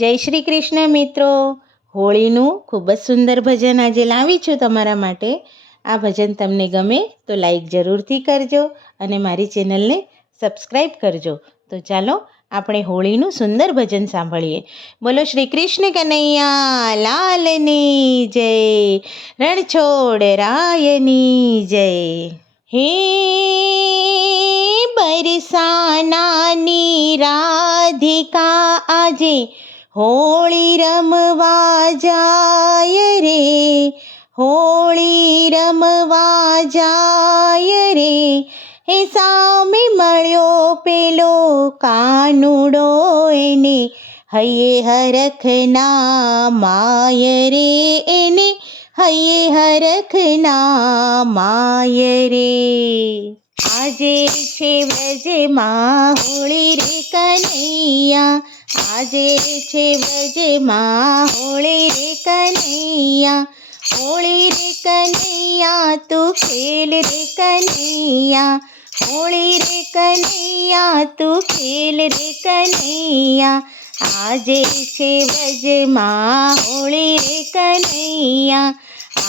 જય શ્રી કૃષ્ણ મિત્રો. હોળીનું ખૂબ જ સુંદર ભજન આજે લાવી છું તમારા માટે. આ ભજન તમને ગમે તો લાઈક જરૂરથી કરજો અને મારી ચેનલને સબસ્ક્રાઈબ કરજો. તો ચાલો આપણે હોળીનું સુંદર ભજન સાંભળીએ. બોલો શ્રી કૃષ્ણ કનૈયા લાલની જય, રણછોડ રાયની જય. હે બરસાનાની રાધિકા આજે હોળી રમવા જાય રે, હોળી રમવા જાય રે. હે સામે મળ્યો પેલો કાનુડો એને હૈયે હરખના માય રે, એને હૈયે હરખના માય રે. આજે છે વ્રજમાં હોળી રે કનૈયા, આજે છે વ્રજમાં હોળી રે કનૈયા. હોળી રે કનૈયા તું ખેલ રે કનૈયા, હોળી રે કનૈયા તું ખેલ રે કનૈયા. આજે છે વ્રજમાં હોળી રે કનૈયા,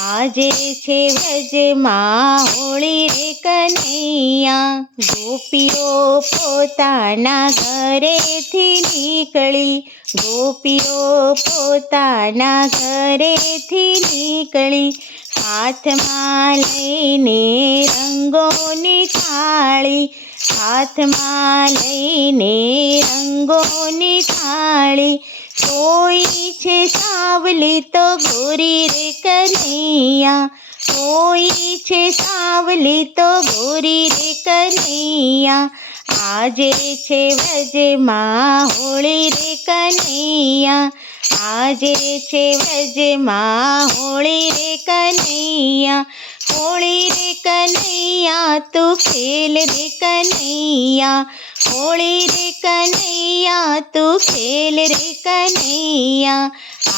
આજે છે વ્રજમાં હોળી રે કનૈયા. ગોપીઓ પોતાના ઘરેથી નીકળી, ગોપીઓ પોતાના ઘરેથી નીકળી. હાથમાં લઈને રંગોની થાળી, હાથમાં લઈને રંગોની થાળી. કોઈ છે સાવલી તો ગોરી રે કનૈયા, કોઈ છે સાવલી તો ગોરી રે કનૈયા. આજે છે વ્રજમાં હોળી રે કનૈયા, આજે છે વ્રજમાં હોળી રે કનૈયા. હોળી રે કનૈયા તું ખેલ રે કનૈયા, હોળી રે કનૈયા તું ખેલ રે કનૈયા.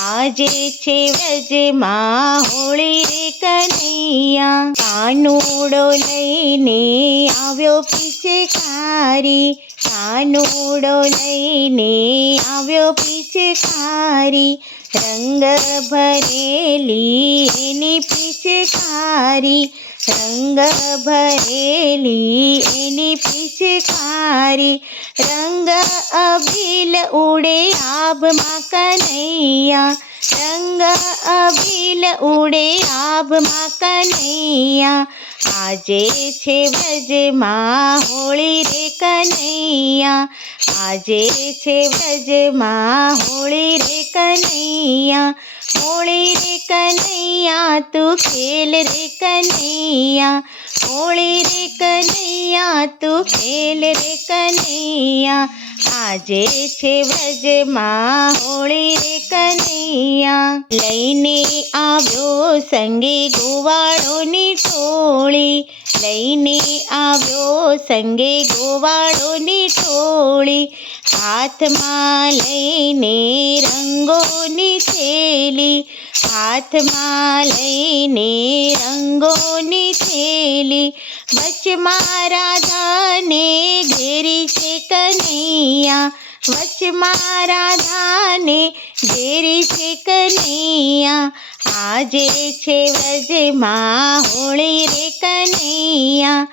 આજે છે વ્રજમાં હોળી રે કનૈયા. કાનુડો લઈને આવ્યો પિચકારી, કાનુડો લઈને આવ્યો પિચકારી. રંગ ભરેલી એની પિચકારી, રંગ ભરેલી એની પિચકારી. રંગ અબીલ ઉડે આભમાં કનૈયા, રંગ અબીલ ઉડે આભમાં કનૈયા. આજે છે વ્રજમાં હોળી રે કનૈયા, આજે છે વ્રજમાં હોળી રે કનૈયા. હોળી રે કનૈયા તું ખેલ રે કનૈયા, હોળી રે કનૈયા તું ખેલ રે કનૈયા. આજે છે વ્રજમાં હોળી રે કનૈયા. લઈને આવ્યો સંગે ગોવાળોની ટોળી, લઈને આવ્યો સંગે ગોવાળોની ટોળી. હાથમાં લઈને રંગોની થેલી, હાથમાં લઈને રંગોની થેલી. વચમાં રાધાને ઘેરી છે કનૈયા, વચમાં રાધાને ઘેરી છે કનૈયા. આજે છે વ્રજમાં હોળી રે કનૈયા,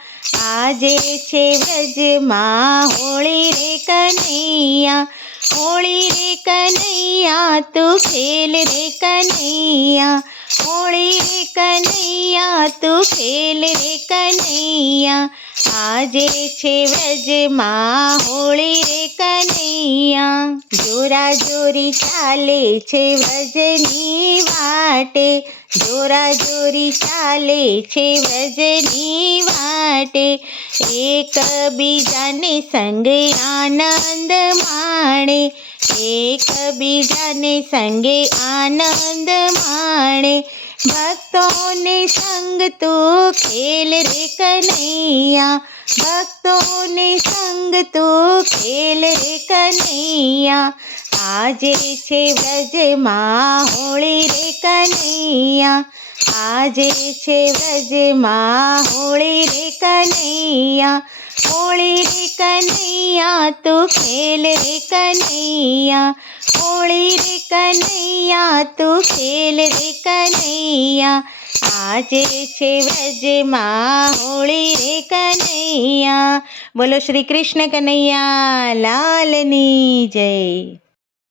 આજે છે વ્રજમાં હોળી રે કનૈયા. હોળી રે કનૈયા તું ખેલ રે કનૈયા, હોળી રે કનૈયા તું ખેલ રે કનૈયા. આજે છે વ્રજમાં હોળી રે કનૈયા. જોરા જોરી ચાલે છે વ્રજની વાટે, જોરા જોરી ચાલે છે વ્રજની વાટે. એકબીજાને સંગે આનંદ માણે, એકબીજાને સંગે આનંદ માણે. ભક્તોને સંગ તું ખેલ રે કનૈયા, ભક્તોને સંગ તું ખેલ રે કનૈયા. આજે છે વ્રજમાં હોળી રે કનૈયા, આજે છે વ્રજમાં હોળી રે કનૈયા, હોળી રે કનૈયા તું ખેલ રે કનૈયા, હોળી રે કનૈયા તું ખેલ રે કનૈયા, આજે છે વ્રજમાં હોળી રે કનૈયા। બોલો શ્રી કૃષ્ણ કનૈયા લાલની જય।